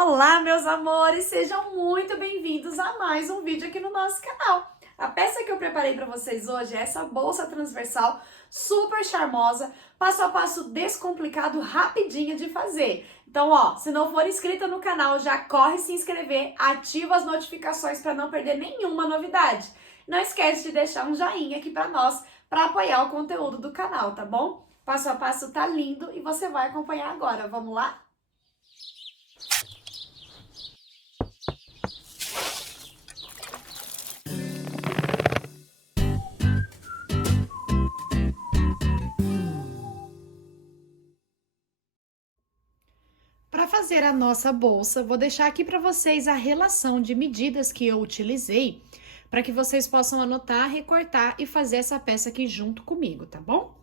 Olá, meus amores, sejam muito bem-vindos a mais um vídeo aqui no nosso canal. A peça que eu preparei para vocês hoje é essa bolsa transversal super charmosa, passo a passo descomplicado, rapidinho de fazer. Então, ó, se não for inscrita no canal, já corre se inscrever, ativa as notificações para não perder nenhuma novidade. Não esquece de deixar um joinha aqui para nós, para apoiar o conteúdo do canal, tá bom? Passo a passo tá lindo e você vai acompanhar agora. Vamos lá? Para fazer a nossa bolsa, vou deixar aqui para vocês a relação de medidas que eu utilizei, para que vocês possam anotar, recortar e fazer essa peça aqui junto comigo, tá bom?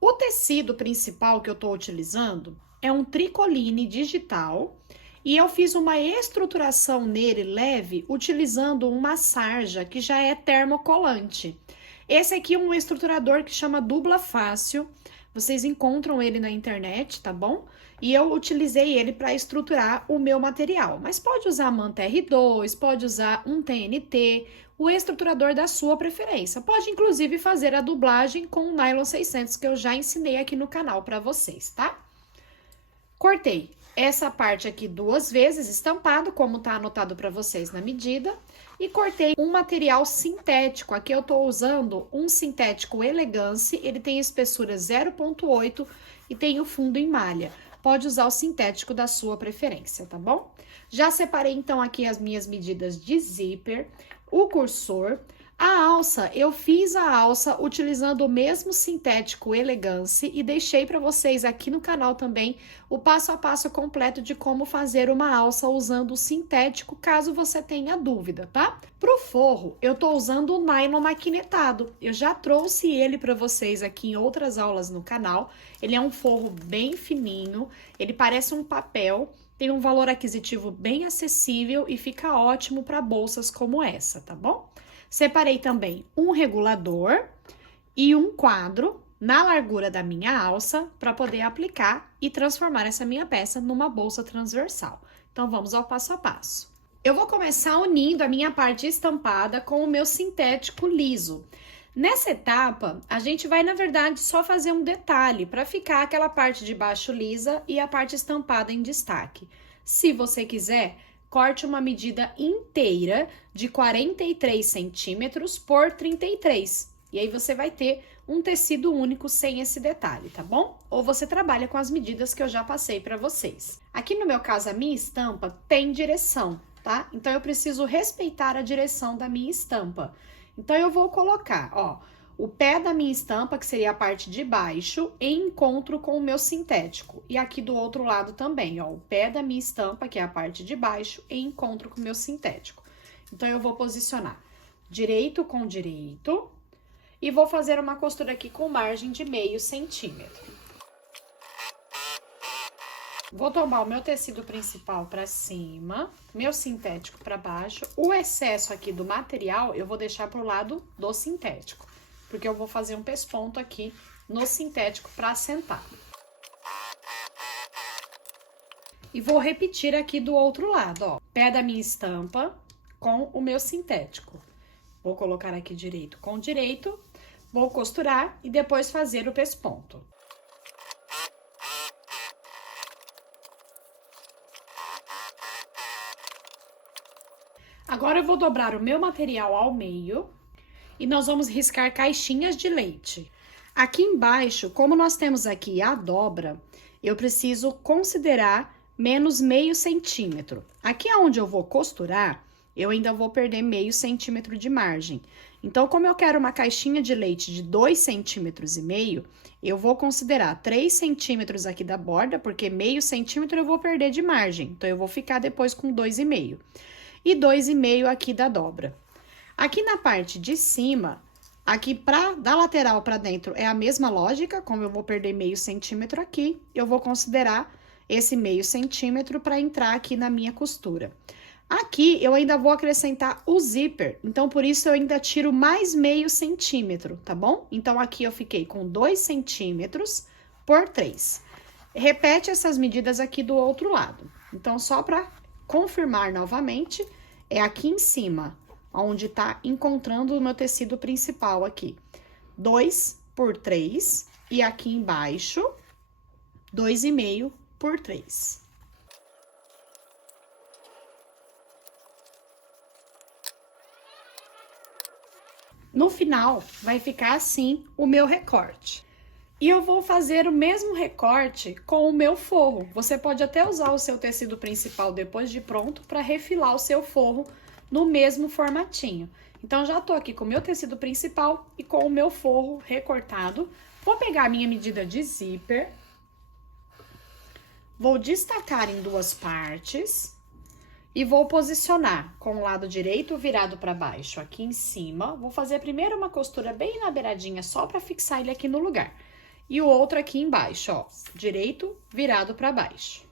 O tecido principal que eu estou utilizando é um tricoline digital e eu fiz uma estruturação nele leve utilizando uma sarja que já é termocolante. Esse aqui é um estruturador que chama Dubla Fácil, vocês encontram ele na internet, tá bom? E eu utilizei ele para estruturar o meu material, mas pode usar manta R2, pode usar um TNT, o estruturador da sua preferência. Pode inclusive fazer a dublagem com o nylon 600 que eu já ensinei aqui no canal para vocês, tá? Cortei essa parte aqui 2 vezes estampado, como tá anotado para vocês na medida, e cortei um material sintético. Aqui eu tô usando um sintético Elegance, ele tem espessura 0,8 e tem o fundo em malha. Pode usar o sintético da sua preferência, tá bom? Já separei então aqui as minhas medidas de zíper, o cursor. A alça, eu fiz a alça utilizando o mesmo sintético Elegance e deixei para vocês aqui no canal também o passo a passo completo de como fazer uma alça usando o sintético, caso você tenha dúvida, tá? Pro forro, eu tô usando o nylon maquinetado. Eu já trouxe ele para vocês aqui em outras aulas no canal. Ele é um forro bem fininho, ele parece um papel, tem um valor aquisitivo bem acessível e fica ótimo para bolsas como essa, tá bom? Separei também um regulador e um quadro na largura da minha alça para poder aplicar e transformar essa minha peça numa bolsa transversal. Então, vamos ao passo a passo. Eu vou começar unindo a minha parte estampada com o meu sintético liso. Nessa etapa, a gente vai, na verdade, só fazer um detalhe para ficar aquela parte de baixo lisa e a parte estampada em destaque. Se você quiser, corte uma medida inteira de 43 centímetros por 33. E aí você vai ter um tecido único sem esse detalhe, tá bom? Ou você trabalha com as medidas que eu já passei para vocês. Aqui no meu caso, a minha estampa tem direção, tá? Então eu preciso respeitar a direção da minha estampa. Então eu vou colocar, ó, o pé da minha estampa, que seria a parte de baixo, em encontro com o meu sintético. E aqui do outro lado também, ó, o pé da minha estampa, que é a parte de baixo, em encontro com o meu sintético. Então, eu vou posicionar direito com direito e vou fazer uma costura aqui com margem de meio centímetro. Vou tomar o meu tecido principal para cima, meu sintético para baixo. O excesso aqui do material eu vou deixar pro lado do sintético, porque eu vou fazer um pesponto aqui no sintético para assentar. E vou repetir aqui do outro lado, ó. Pé da minha estampa com o meu sintético. Vou colocar aqui direito com direito, vou costurar e depois fazer o pesponto. Agora eu vou dobrar o meu material ao meio e nós vamos riscar caixinhas de leite. Aqui embaixo, como nós temos aqui a dobra, eu preciso considerar menos meio centímetro. Aqui onde eu vou costurar, eu ainda vou perder meio centímetro de margem. Então, como eu quero uma caixinha de leite de 2,5 centímetros, eu vou considerar 3 centímetros aqui da borda, porque meio centímetro eu vou perder de margem. Então, eu vou ficar depois com 2,5. E 2,5 aqui da dobra. Aqui na parte de cima, aqui da lateral para dentro é a mesma lógica, como eu vou perder meio centímetro aqui, eu vou considerar esse meio centímetro para entrar aqui na minha costura. Aqui eu ainda vou acrescentar o zíper, então por isso eu ainda tiro mais meio centímetro, tá bom? Então aqui eu fiquei com 2 centímetros por 3. Repete essas medidas aqui do outro lado. Então, só para confirmar novamente, é aqui em cima, onde tá encontrando o meu tecido principal aqui. 2 por 3 e aqui embaixo, 2,5 por 3. No final, vai ficar assim o meu recorte. E eu vou fazer o mesmo recorte com o meu forro. Você pode até usar o seu tecido principal depois de pronto para refilar o seu forro no mesmo formatinho. Então, já tô aqui com o meu tecido principal e com o meu forro recortado. Vou pegar a minha medida de zíper. Vou destacar em duas partes. E vou posicionar com o lado direito virado para baixo aqui em cima. Vou fazer primeiro uma costura bem na beiradinha só para fixar ele aqui no lugar. E o outro aqui embaixo, ó, direito virado para baixo.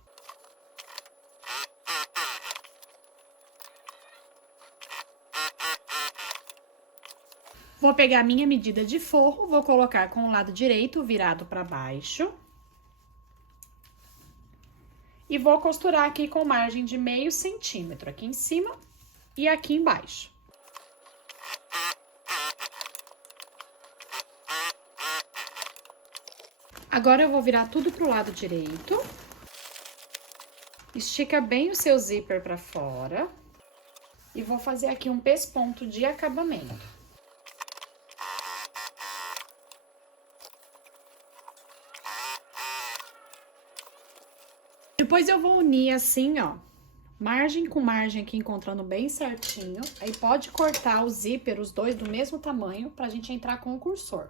Vou pegar a minha medida de forro, vou colocar com o lado direito virado para baixo. E vou costurar aqui com margem de meio centímetro, aqui em cima e aqui embaixo. Agora, eu vou virar tudo pro lado direito. Estica bem o seu zíper para fora. E vou fazer aqui um pesponto de acabamento. Depois eu vou unir assim, ó, margem com margem aqui, encontrando bem certinho. Aí pode cortar o zíper, os dois do mesmo tamanho, pra gente entrar com o cursor.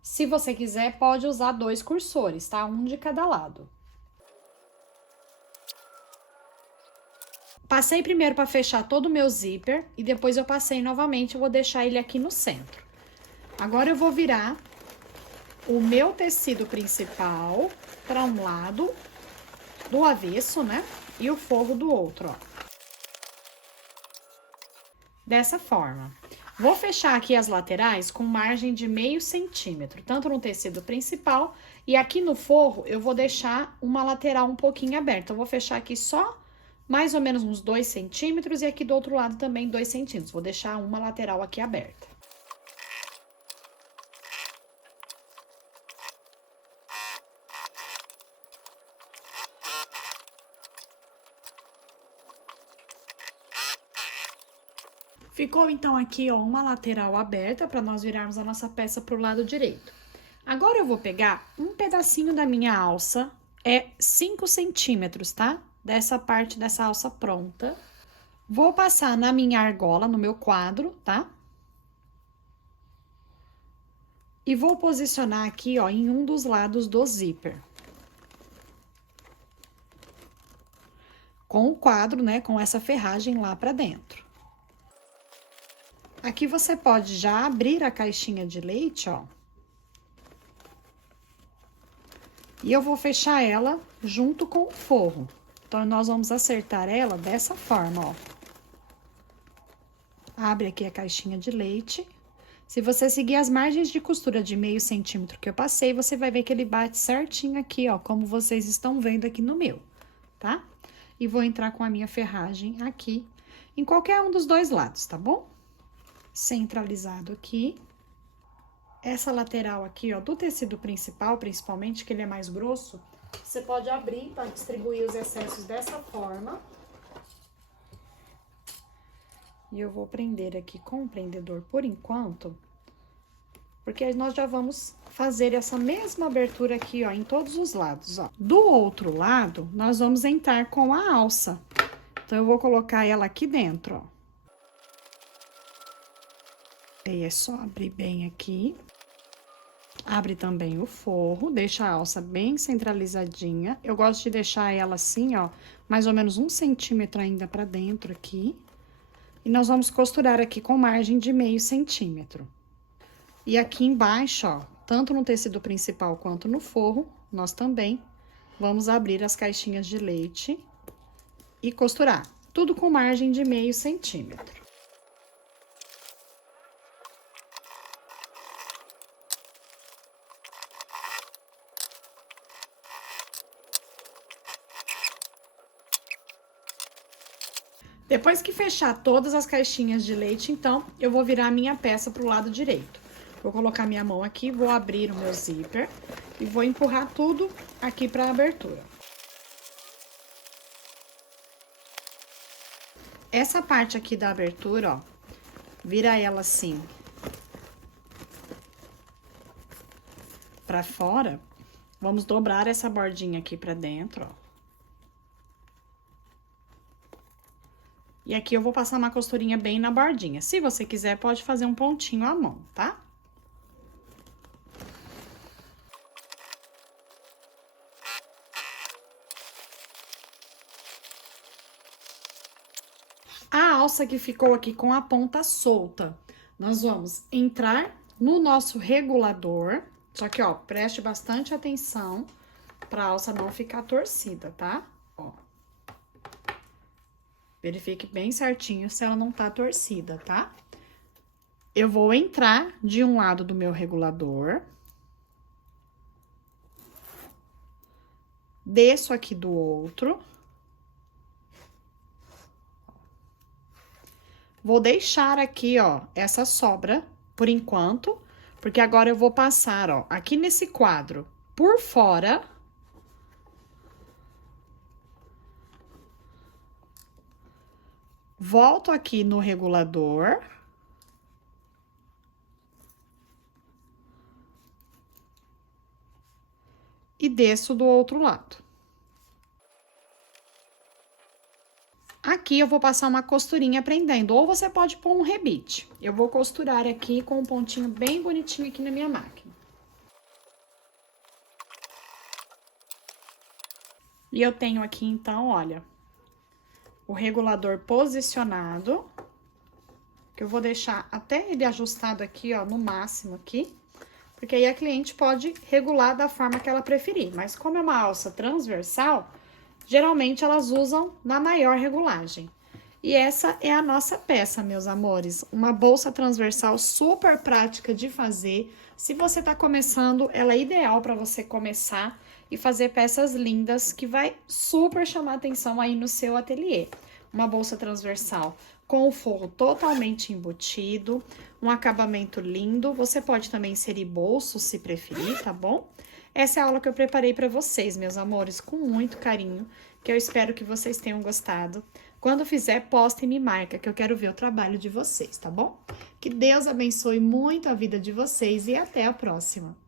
Se você quiser, pode usar 2 cursores, tá? Um de cada lado. Passei primeiro para fechar todo o meu zíper e depois eu passei novamente, eu vou deixar ele aqui no centro. Agora eu vou virar o meu tecido principal para um lado, do avesso, né? E o forro do outro, ó. Dessa forma. Vou fechar aqui as laterais com margem de meio centímetro, tanto no tecido principal e aqui no forro eu vou deixar uma lateral um pouquinho aberta. Eu vou fechar aqui só mais ou menos uns 2 centímetros e aqui do outro lado também 2 centímetros. Vou deixar uma lateral aqui aberta. Ficou, então, aqui, ó, uma lateral aberta para nós virarmos a nossa peça pro lado direito. Agora, eu vou pegar um pedacinho da minha alça, é 5 centímetros, tá? Dessa parte dessa alça pronta. Vou passar na minha argola, no meu quadro, tá? E vou posicionar aqui, ó, em um dos lados do zíper. Com o quadro, né, com essa ferragem lá pra dentro. Aqui você pode já abrir a caixinha de leite, ó. E eu vou fechar ela junto com o forro. Então, nós vamos acertar ela dessa forma, ó. Abre aqui a caixinha de leite. Se você seguir as margens de costura de meio centímetro que eu passei, você vai ver que ele bate certinho aqui, ó, como vocês estão vendo aqui no meu, tá? E vou entrar com a minha ferragem aqui, em qualquer um dos dois lados, tá bom? Centralizado aqui. Essa lateral aqui, ó, do tecido principal, principalmente, que ele é mais grosso, você pode abrir para distribuir os excessos dessa forma. E eu vou prender aqui com o prendedor por enquanto, porque nós já vamos fazer essa mesma abertura aqui, ó, em todos os lados, ó. Do outro lado, nós vamos entrar com a alça. Então, eu vou colocar ela aqui dentro, ó. E é só abrir bem aqui. Abre também o forro, deixa a alça bem centralizadinha. Eu gosto de deixar ela assim, ó, mais ou menos 1 centímetro ainda pra dentro aqui. E nós vamos costurar aqui com margem de meio centímetro. E aqui embaixo, ó, tanto no tecido principal quanto no forro, nós também vamos abrir as caixinhas de leite e costurar. Tudo com margem de meio centímetro. Depois que fechar todas as caixinhas de leite, então, eu vou virar a minha peça pro lado direito. Vou colocar minha mão aqui, vou abrir o meu zíper e vou empurrar tudo aqui pra abertura. Essa parte aqui da abertura, ó, vira ela assim pra fora. Vamos dobrar essa bordinha aqui pra dentro, ó. E aqui eu vou passar uma costurinha bem na bordinha. Se você quiser, pode fazer um pontinho à mão, tá? A alça que ficou aqui com a ponta solta, nós vamos entrar no nosso regulador. Só que, ó, preste bastante atenção pra alça não ficar torcida, tá? Ó. Verifique bem certinho se ela não tá torcida, tá? Eu vou entrar de um lado do meu regulador. Desço aqui do outro. Vou deixar aqui, ó, essa sobra por enquanto, porque agora eu vou passar, ó, aqui nesse quadro por fora. Volto aqui no regulador. E desço do outro lado. Aqui eu vou passar uma costurinha prendendo, ou você pode pôr um rebite. Eu vou costurar aqui com um pontinho bem bonitinho aqui na minha máquina. E eu tenho aqui, então, olha, o regulador posicionado, que eu vou deixar até ele ajustado aqui, ó, no máximo aqui, porque aí a cliente pode regular da forma que ela preferir. Mas como é uma alça transversal, geralmente elas usam na maior regulagem. E essa é a nossa peça, meus amores. Uma bolsa transversal super prática de fazer. Se você tá começando, ela é ideal para você começar e fazer peças lindas que vai super chamar atenção aí no seu ateliê. Uma bolsa transversal com o forro totalmente embutido, um acabamento lindo. Você pode também inserir bolso, se preferir, tá bom? Essa é a aula que eu preparei para vocês, meus amores, com muito carinho, que eu espero que vocês tenham gostado. Quando fizer, posta e me marca, que eu quero ver o trabalho de vocês, tá bom? Que Deus abençoe muito a vida de vocês e até a próxima!